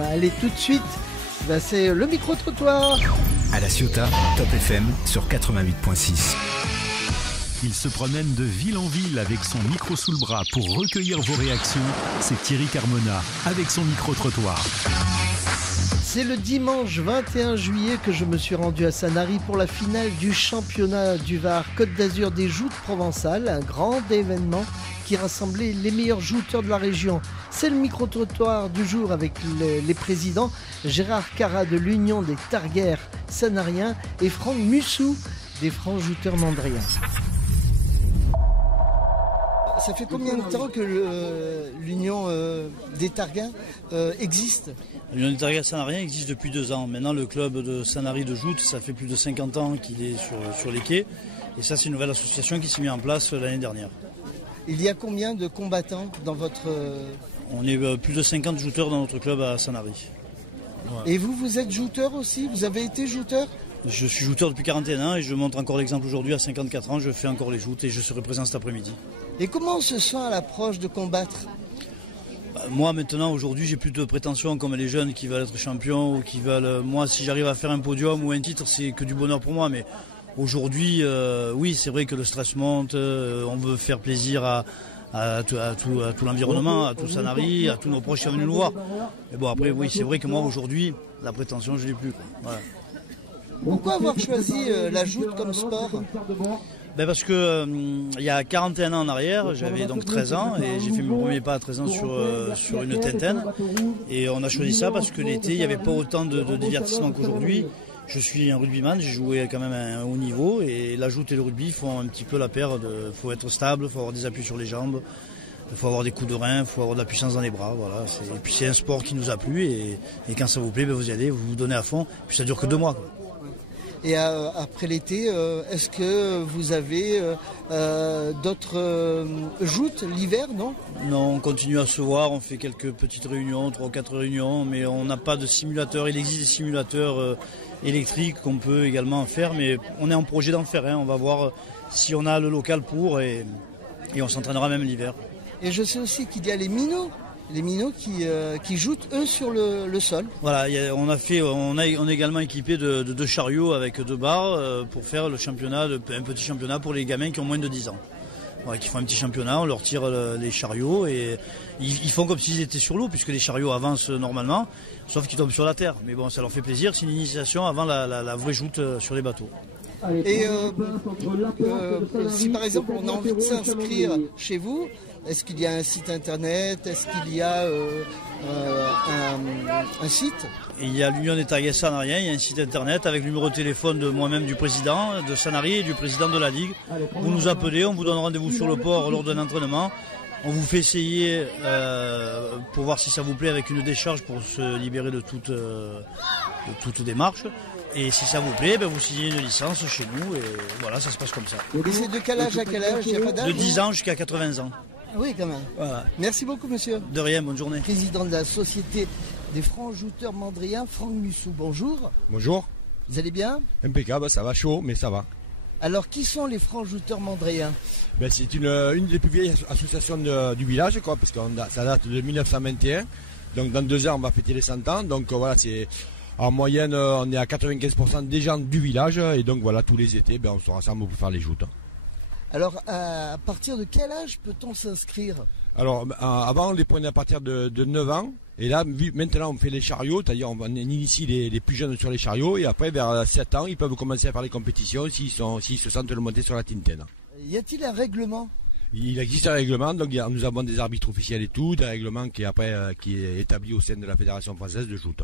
Allez, tout de suite, c'est le micro-trottoir. À La Ciotat, Top FM sur 88.6. Il se promène de ville en ville avec son micro sous le bras pour recueillir vos réactions. C'est Thierry Carmona avec son micro-trottoir. C'est le dimanche 21 juillet que je me suis rendu à Sanary pour la finale du championnat du Var Côte d'Azur des joutes provençales, un grand événement qui rassemblait les meilleurs jouteurs de la région. C'est le micro-trottoir du jour avec les présidents Gérard Carra de l'Union des Targuères Sanariens et Franck Mussou des francs jouteurs mandriens. Ça fait combien de temps que l'Union des Targuins existe ? L'Union des Targuins Sanariens existe depuis 2 ans. Maintenant, le club de Sanary de joute, ça fait plus de 50 ans qu'il est sur les quais. Et ça, c'est une nouvelle association qui s'est mise en place l'année dernière. Il y a combien de combattants dans votre... On est plus de 50 jouteurs dans notre club à Sanary. Ouais. Et vous êtes jouteur aussi ? Vous avez été jouteur ? Je suis jouteur depuis 41 ans et je montre encore l'exemple aujourd'hui à 54 ans. Je fais encore les joutes et je serai présent cet après-midi. Et comment on se sent à l'approche de combattre ? Moi maintenant, aujourd'hui, j'ai plus de prétentions comme les jeunes qui veulent être champions ou qui veulent... Moi, si j'arrive à faire un podium ou un titre, c'est que du bonheur pour moi. Mais aujourd'hui, oui, c'est vrai que le stress monte. On veut faire plaisir à tout l'environnement, à tout Sanary, à tous nos proches qui sont venus nous voir. Mais bon, après, oui, c'est vrai que moi, aujourd'hui, la prétention, je ne l'ai plus. Voilà. Pourquoi avoir choisi la joute comme sport ? Parce que il y a 41 ans en arrière, j'avais donc 13 ans et j'ai fait mes premiers pas à 13 ans sur une tintaine. Et on a choisi ça parce que l'été, il n'y avait pas autant de divertissement qu'aujourd'hui. Je suis un rugbyman, j'ai joué quand même à un haut niveau et la joute et le rugby font un petit peu la paire. Il faut être stable, il faut avoir des appuis sur les jambes, il faut avoir des coups de rein, il faut avoir de la puissance dans les bras. Voilà. Et puis c'est un sport qui nous a plu et quand ça vous plaît, vous y allez, vous vous donnez à fond. Puis ça dure que 2 mois. Quoi. Et après l'été, est-ce que vous avez d'autres joutes l'hiver, non ? Non, on continue à se voir, on fait quelques petites réunions, 3 ou 4 réunions, mais on n'a pas de simulateur. Il existe des simulateurs électriques qu'on peut également faire, mais on est en projet d'en faire. On va voir si on a le local pour et on s'entraînera même l'hiver. Et je sais aussi qu'il y a les minots. Les minots qui jouent, eux, sur le sol. Voilà, on est également équipé de 2 chariots avec 2 barres pour faire le championnat, un petit championnat pour les gamins qui ont moins de 10 ans. Voilà, qui font un petit championnat, on leur tire les chariots et ils font comme s'ils étaient sur l'eau puisque les chariots avancent normalement, sauf qu'ils tombent sur la terre. Mais bon, ça leur fait plaisir, c'est une initiation avant la vraie joute sur les bateaux. Et si par exemple on a envie de s'inscrire chez vous, est-ce qu'il y a un site internet ? Est-ce qu'il y a un site ? Il y a l'Union des Targuais Sanariens, il y a un site internet avec le numéro de téléphone de moi-même du président de Sanary et du président de la Ligue. Vous nous appelez, on vous donne rendez-vous sur le port lors d'un entraînement. On vous fait essayer pour voir si ça vous plaît avec une décharge pour se libérer de toute démarche. Et si ça vous plaît, vous signez une licence chez nous et voilà, ça se passe comme ça. Et c'est de quel âge à quel âge ? Il n'y a pas d'âge ? De 10 ans jusqu'à 80 ans. Oui, quand même. Voilà. Merci beaucoup, monsieur. De rien, bonne journée. Président de la Société des francs jouteurs mandriens, Franck Mussou, bonjour. Bonjour. Vous allez bien ? Impeccable, ça va chaud, mais ça va. Alors, qui sont les francs jouteurs mandriens ? C'est une des plus vieilles associations du village, parce que ça date de 1921. Donc, dans 2 ans, on va fêter les 100 ans. Donc, voilà, c'est... En moyenne, on est à 95% des gens du village. Et donc, voilà, tous les étés, on se rassemble pour faire les joutes. Alors, à partir de quel âge peut-on s'inscrire ? Alors, avant, on les prenait à partir de 9 ans. Et là, maintenant, on fait les chariots, c'est-à-dire on initie les plus jeunes sur les chariots. Et après, vers 7 ans, ils peuvent commencer à faire les compétitions s'ils se sentent le monter sur la tintaine. Y a-t-il un règlement ? Il existe un règlement, donc nous avons des arbitres officiels et tout, des règlements qui est établi au sein de la Fédération française de joute.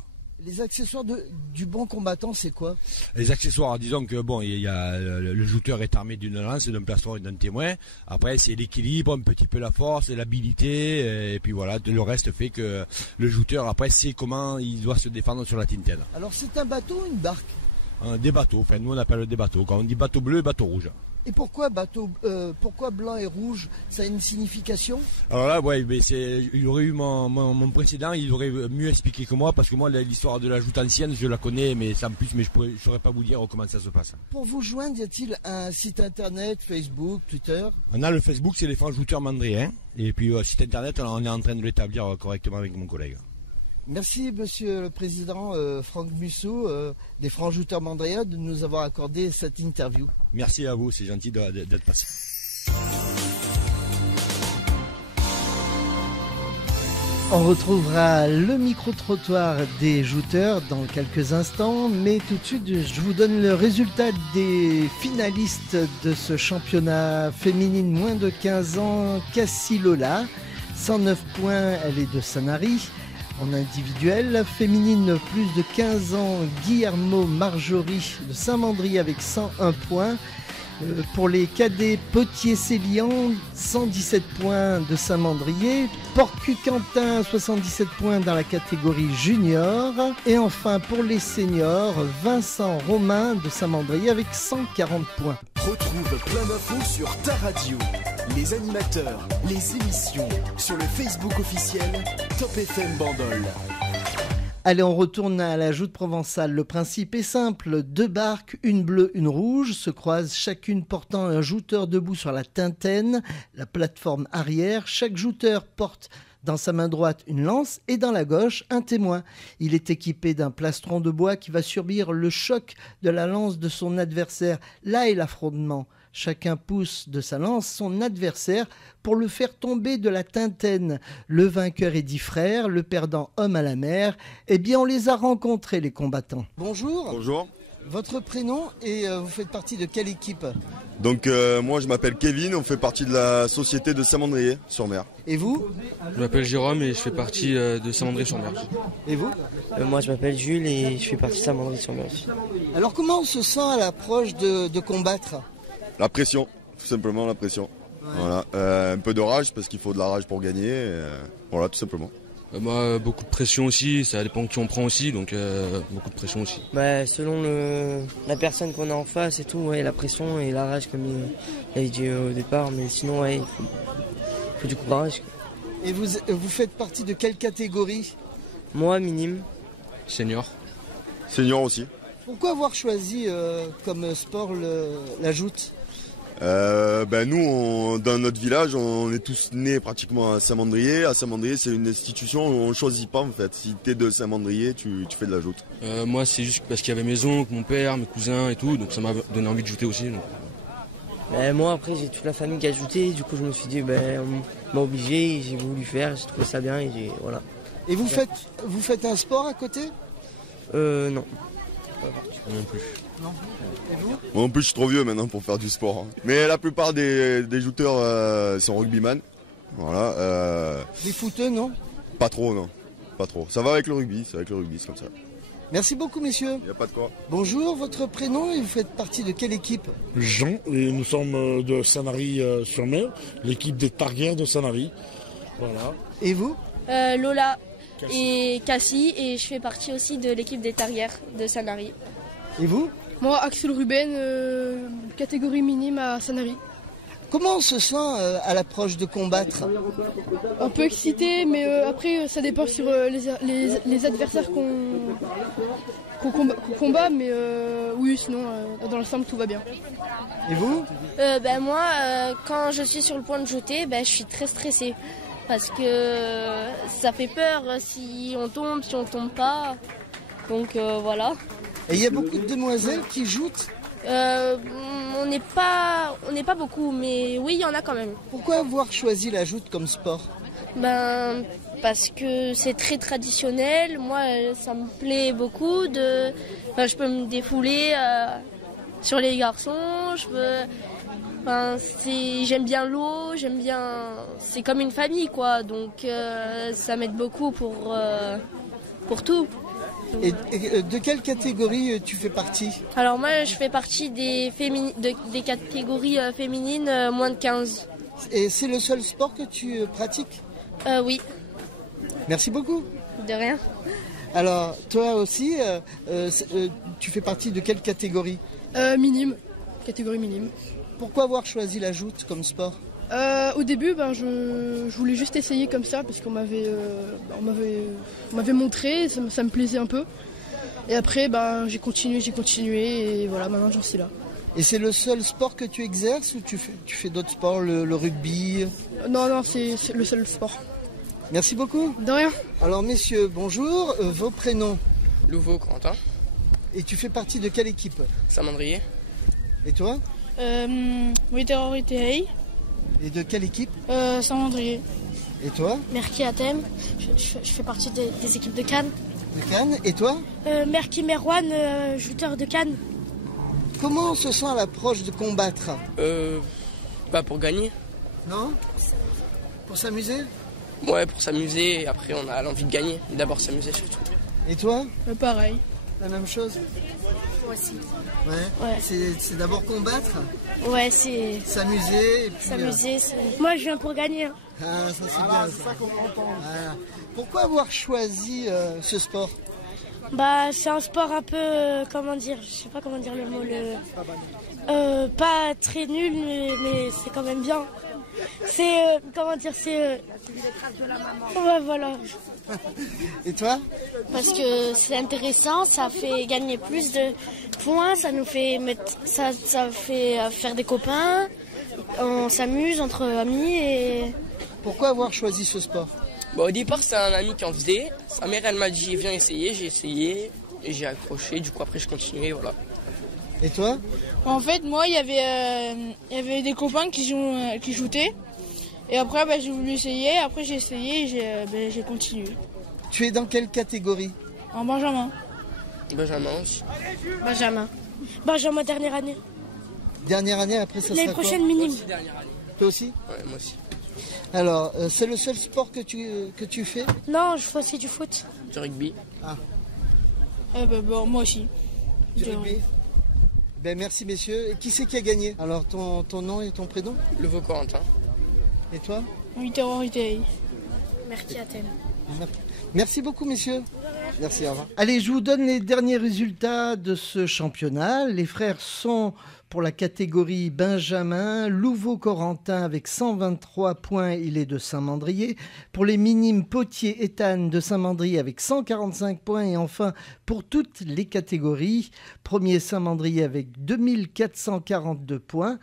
Les accessoires du bon combattant, c'est quoi ? Les accessoires, disons que il y a le jouteur est armé d'une lance, d'un plastron et d'un témoin. Après, c'est l'équilibre, un petit peu la force, l'habilité, et puis voilà, le reste fait que le jouteur après sait comment il doit se défendre sur la tintaine. Alors c'est un bateau ou une barque ? Des bateaux, enfin nous on appelle des bateaux. Quand on dit bateau bleu, bateau rouge. Et pourquoi pourquoi blanc et rouge ? Ça a une signification ? Alors là, il aurait eu mon précédent, il aurait mieux expliqué que moi, parce que moi, l'histoire de la joute ancienne, je la connais, mais sans plus, mais je ne saurais pas vous dire comment ça se passe. Pour vous joindre, y a-t-il un site internet, Facebook, Twitter ? On a le Facebook, c'est les francs jouteurs mandriens, et puis site internet, on est en train de l'établir correctement avec mon collègue. Merci Monsieur le Président Franck Musso des Francs-Jouteurs Mandria de nous avoir accordé cette interview. Merci à vous, c'est gentil d'être passé. On retrouvera le micro-trottoir des jouteurs dans quelques instants, mais tout de suite, je vous donne le résultat des finalistes de ce championnat féminine moins de 15 ans. Cassie Lola, 109 points, elle est de Sanary. En individuel, féminine plus de 15 ans, Guillermo Marjorie de Saint-Mandry avec 101 points. Pour les cadets, Potier-Célian, 117 points de Saint-Mandrier. Porcu-Quentin, 77 points dans la catégorie junior. Et enfin, pour les seniors, Vincent Romain de Saint-Mandrier avec 140 points. Retrouve plein d'infos sur ta radio. Les animateurs, les émissions, sur le Facebook officiel Top FM Bandol. Allez, on retourne à la joute provençale. Le principe est simple. 2 barques, une bleue, une rouge, se croisent chacune portant un jouteur debout sur la tintaine, la plateforme arrière. Chaque jouteur porte dans sa main droite une lance et dans la gauche un témoin. Il est équipé d'un plastron de bois qui va subir le choc de la lance de son adversaire. Là est l'affrontement. Chacun pousse de sa lance son adversaire pour le faire tomber de la tintaine. Le vainqueur est dit frère, le perdant homme à la mer. Eh bien, on les a rencontrés, les combattants. Bonjour. Bonjour. Votre prénom et vous faites partie de quelle équipe? Donc moi je m'appelle Kevin, on fait partie de la société de Saint-Mandrier-sur-Mer. Et vous? Je m'appelle Jérôme et je fais partie de Saint-Mandrier-sur-Mer. Et vous? Moi je m'appelle Jules et je fais partie de Saint-Mandrier-sur-Mer aussi. Alors comment on se sent à l'approche de combattre? La pression, tout simplement la pression. Ouais. Voilà. Un peu de rage parce qu'il faut de la rage pour gagner. Voilà, tout simplement. Moi, beaucoup de pression aussi, ça dépend qui on prend aussi, donc beaucoup de pression aussi. Bah, selon la personne qu'on a en face et tout, ouais, la pression et la rage comme il a dit au départ, mais sinon ouais, il faut du courage. Et vous faites partie de quelle catégorie? Moi, minime. Senior. Senior aussi. Pourquoi avoir choisi comme sport la joute? Nous, dans notre village, on est tous nés pratiquement à Saint-Mandrier. À Saint-Mandrier, c'est une institution, on ne choisit pas en fait. Si tu es de Saint-Mandrier, tu fais de la joute. Moi, c'est juste parce qu'il y avait mes oncles, mon père, mes cousins et tout, donc ça m'a donné envie de jouter aussi. Donc. Moi, après, j'ai toute la famille qui a jouté, du coup, je me suis dit, on m'a obligé, j'ai voulu faire, j'ai trouvé ça bien et voilà. Et vous faites un sport à côté? Non. Non plus. Non. Et vous? Moi en plus je suis trop vieux maintenant pour faire du sport. Hein. Mais la plupart des jouteurs sont rugbyman. Voilà. Des footeux, non? Pas trop, non. Pas trop. Ça va avec le rugby, c'est comme ça. Merci beaucoup messieurs. Il n'y a pas de quoi. Bonjour, votre prénom et vous faites partie de quelle équipe? Jean, et nous sommes de Sanary-sur-Mer, l'équipe des Targuères de Sanary. Voilà. Et vous? Lola et Cassie, et je fais partie aussi de l'équipe des Targuères de Sanary. Et vous? Moi, Axel Ruben, catégorie minime à Sanary. Comment on se sent à l'approche de combattre? Un peu excité, mais après ça dépend sur les adversaires qu'on combat, mais oui, sinon dans l'ensemble tout va bien. Et vous? Moi, quand je suis sur le point de jouter, je suis très stressée. Parce que ça fait peur si on tombe pas. Donc voilà. Et il y a beaucoup de demoiselles qui jouent? On n'est pas beaucoup, mais oui, il y en a quand même. Pourquoi avoir choisi la joute comme sport? Parce que c'est très traditionnel. Moi, ça me plaît beaucoup. Je peux me défouler sur les garçons. J'aime bien l'eau, c'est comme une famille quoi, donc ça m'aide beaucoup pour tout. Et de quelle catégorie tu fais partie? Alors moi je fais partie des catégories féminines moins de 15. Et c'est le seul sport que tu pratiques? Oui. Merci beaucoup. De rien. Alors toi aussi, tu fais partie de quelle catégorie? Minime, catégorie minime. Pourquoi avoir choisi la joute comme sport? Au début, je voulais juste essayer comme ça parce qu'on m'avait montré, ça me plaisait un peu. Et après, j'ai continué et voilà, maintenant j'en suis là. Et c'est le seul sport que tu exerces ou tu fais d'autres sports, le rugby? Non, c'est le seul sport. Merci beaucoup. De rien. Alors messieurs, bonjour. Vos prénoms? Louveau, Corentin. Et tu fais partie de quelle équipe? Saint-Mandrier. Et toi? Witterorité. Et de quelle équipe? Saint-Mandrier. Et toi? Merki Athème. Je fais partie des équipes de Cannes. De Cannes. Et toi? Merki Merwan, joueur de Cannes. Comment on se sent à l'approche de combattre? Pour gagner. Non? Pour s'amuser? Ouais, pour s'amuser. Et après, on a l'envie de gagner. D'abord s'amuser surtout. Et toi? Pareil. La même chose? Moi aussi. Ouais. C'est d'abord combattre? Ouais, c'est... S'amuser et puis... S'amuser, Moi, je viens pour gagner. Ah, ça c'est bien. C'est ça qu'on entend. Voilà. Pourquoi avoir choisi ce sport? C'est un sport un peu... comment dire? Je sais pas comment dire le mot. Pas très nul, mais c'est quand même bien. C'est... comment dire? C'est... Ouais, voilà. Et toi? Parce que c'est intéressant, ça fait gagner plus de points, ça nous fait ça fait faire des copains, on s'amuse entre amis et... Pourquoi avoir choisi ce sport? Au départ, c'est un ami qui en faisait. Sa mère, elle m'a dit viens essayer, j'ai essayé et j'ai accroché. Du coup, après, je continuais, voilà. Et toi? En fait, moi, il y avait des copains qui shootaient. Et après, j'ai voulu essayer. Après, j'ai essayé et j'ai continué. Tu es dans quelle catégorie? En Benjamin. Benjamin aussi. Benjamin, dernière année. Dernière année, après ça sera quoi? L'année prochaine, minime. Toi aussi? Ouais, moi aussi. Alors, c'est le seul sport que tu fais? Non, je fais aussi du foot. Du rugby. Ah. Moi aussi. Du rugby. Merci messieurs. Et qui c'est qui a gagné? Alors, ton nom et ton prénom? Louveau, Corentin. Et toi? Witterorité. Merki Athème. Merci beaucoup messieurs. Merci, au revoir. Allez, je vous donne les derniers résultats de ce championnat. Les frères sont pour la catégorie Benjamin, Louveau Corentin avec 123 points, il est de Saint-Mandrier. Pour les minimes, Potier Ethan de Saint-Mandrier avec 145 points. Et enfin, pour toutes les catégories, premier Saint-Mandrier avec 2442 points.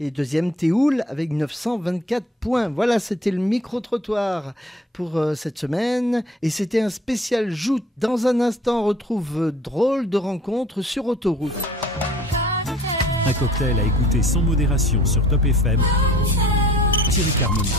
Et deuxième, Théoul avec 924 points. Voilà, c'était le micro-trottoir pour cette semaine. Et c'était un spécial joute. Dans un instant, on retrouve Drôle de rencontre sur autoroute. Un cocktail à écouter sans modération sur Top FM. Thierry Carmona.